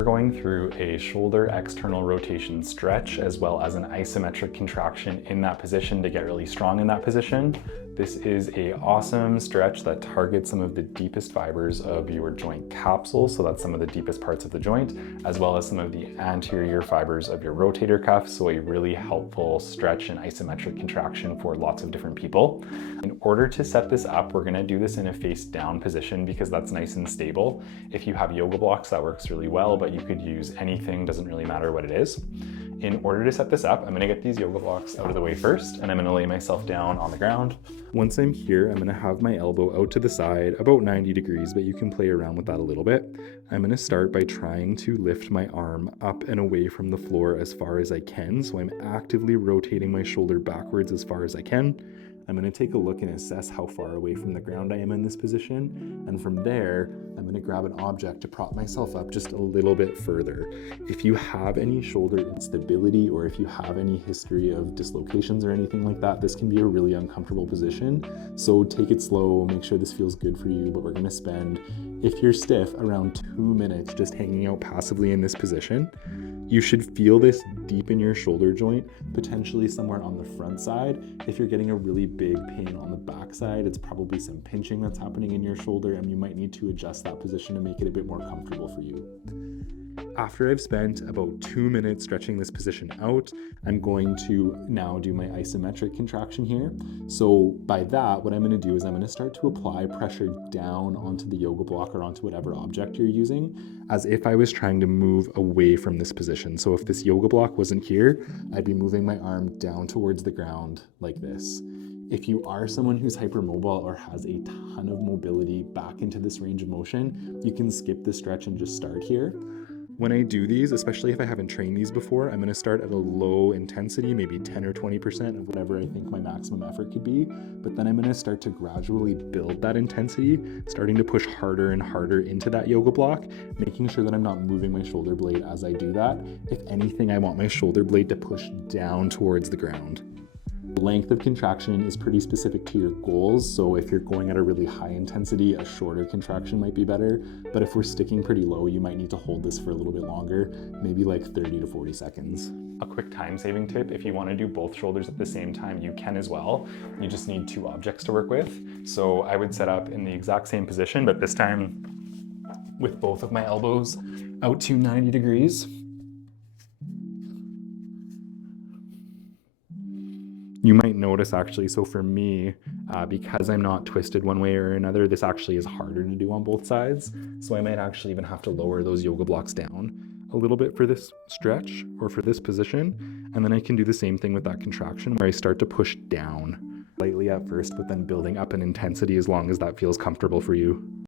We're going through a shoulder external rotation stretch as well as an isometric contraction in that position to get really strong in that position. This is an awesome stretch that targets some of the deepest fibers of your joint capsule, so that's some of the deepest parts of the joint, as well as some of the anterior fibers of your rotator cuff, so a really helpful stretch and isometric contraction for lots of different people. In order to set this up, we're going to do this in a face down position because that's nice and stable. If you have yoga blocks, that works really well, but you could use anything, doesn't really matter what it is. In order to set this up, I'm going to get these yoga blocks out of the way first, and I'm going to lay myself down on the ground. Once I'm here, I'm going to have my elbow out to the side, about 90 degrees, but you can play around with that a little bit. I'm going to start by trying to lift my arm up and away from the floor as far as I can, so I'm actively rotating my shoulder backwards as far as I can. I'm going to take a look and assess how far away from the ground I am in this position, and from there, I'm going to grab an object to prop myself up just a little bit further. If you have any shoulder instability or if you have any history of dislocations or anything like that, this can be a really uncomfortable position. So take it slow, make sure this feels good for you, but we're going to spend, if you're stiff, around 2 minutes just hanging out passively in this position. You should feel this deep in your shoulder joint, potentially somewhere on the front side. If you're getting a really big pain on the back side, it's probably some pinching that's happening in your shoulder, and you might need to adjust that position to make it a bit more comfortable for you. After I've spent about 2 minutes stretching this position out, I'm going to now do my isometric contraction here. So by that, what I'm going to do is I'm going to start to apply pressure down onto the yoga block or onto whatever object you're using, as if I was trying to move away from this position. So if this yoga block wasn't here, I'd be moving my arm down towards the ground like this. If you are someone who's hypermobile or has a ton of mobility back into this range of motion, you can skip the stretch and just start here. When I do these, especially if I haven't trained these before, I'm going to start at a low intensity, maybe 10 or 20% of whatever I think my maximum effort could be. But then I'm going to start to gradually build that intensity, starting to push harder and harder into that yoga block, making sure that I'm not moving my shoulder blade as I do that. If anything, I want my shoulder blade to push down towards the ground. Length of contraction is pretty specific to your goals, so if you're going at a really high intensity, a shorter contraction might be better, but if we're sticking pretty low, you might need to hold this for a little bit longer, maybe like 30 to 40 seconds. A quick time-saving tip, if you want to do both shoulders at the same time, you can as well. You just need 2 objects to work with. So I would set up in the exact same position, but this time with both of my elbows out to 90 degrees. You might notice actually, so for me, because I'm not twisted one way or another, this actually is harder to do on both sides. So I might actually even have to lower those yoga blocks down a little bit for this stretch or for this position. And then I can do the same thing with that contraction where I start to push down lightly at first, but then building up an intensity as long as that feels comfortable for you.